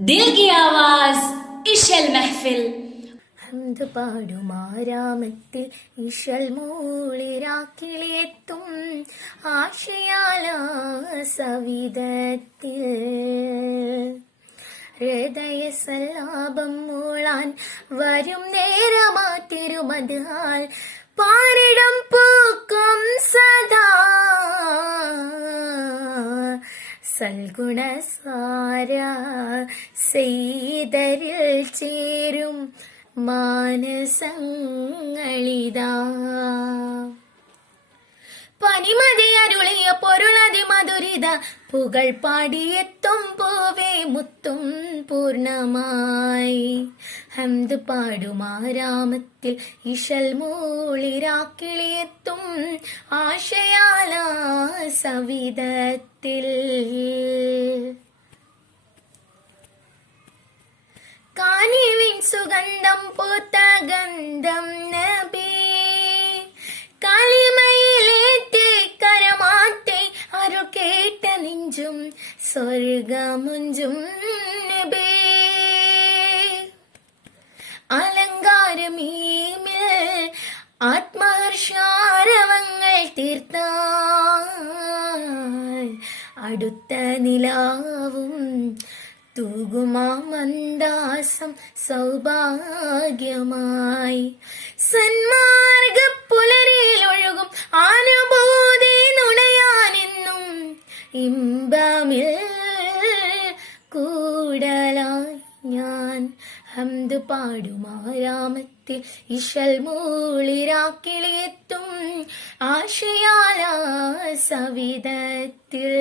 दिल की आवाज इशल महफिल ഹംദ് പാടുമാരാമത്തിൽ ഇശൽ മൂളിരാക്കിളിയെത്തും ആശയാല സവിധത്തിൽ ഹൃദയ സല്ലാപം മൂളാൻ വരും നേരമാതിരുമതാൽ പാരിടം പൂക്കും സദാ സൽഗുണസാര സെയ്തരിൽ ചേരും മാനസങ്ങളിതാ പനിമതി അരുളിയ പൊരുളതി മധുരിത പുകൾ പാടിയെത്തും പൂവേ മുത്തും പൂർണ്ണമായി ഹംദ് പാടുമാരാമത്തിൽ ഇശൽ മൂളിരാക്കിളിയെത്തും ആശയാല സവിധത്തിൽ കാനിവിൻ സുഗന്ധം പൂത്ത ഗന്ധം നബി കാലിമയിലേറ്റി കരമാറ്റി അരു കേട്ട നെഞ്ചും സ്വർഗമുഞ്ചും നബി അലങ്കാരമീമിൽ ആത്മഹർഷാരവങ്ങൾ തീർത്താൽ അടുത്ത നിലാവും തൂകുമാ മന്ദാസം സൗഭാഗ്യമായി സന്മാർഗ പുലരിയിൽ ഒഴുകും അനുഭൂതി നുണയാനെന്നും ഇമ്പമിൽ കൂടലായി ഞാൻ ഹംദ് പാടുമാരാമത്തിൽ ഇശൽ മൂളിരാക്കിളിയെത്തും ആശയാല സവിധത്തിൽ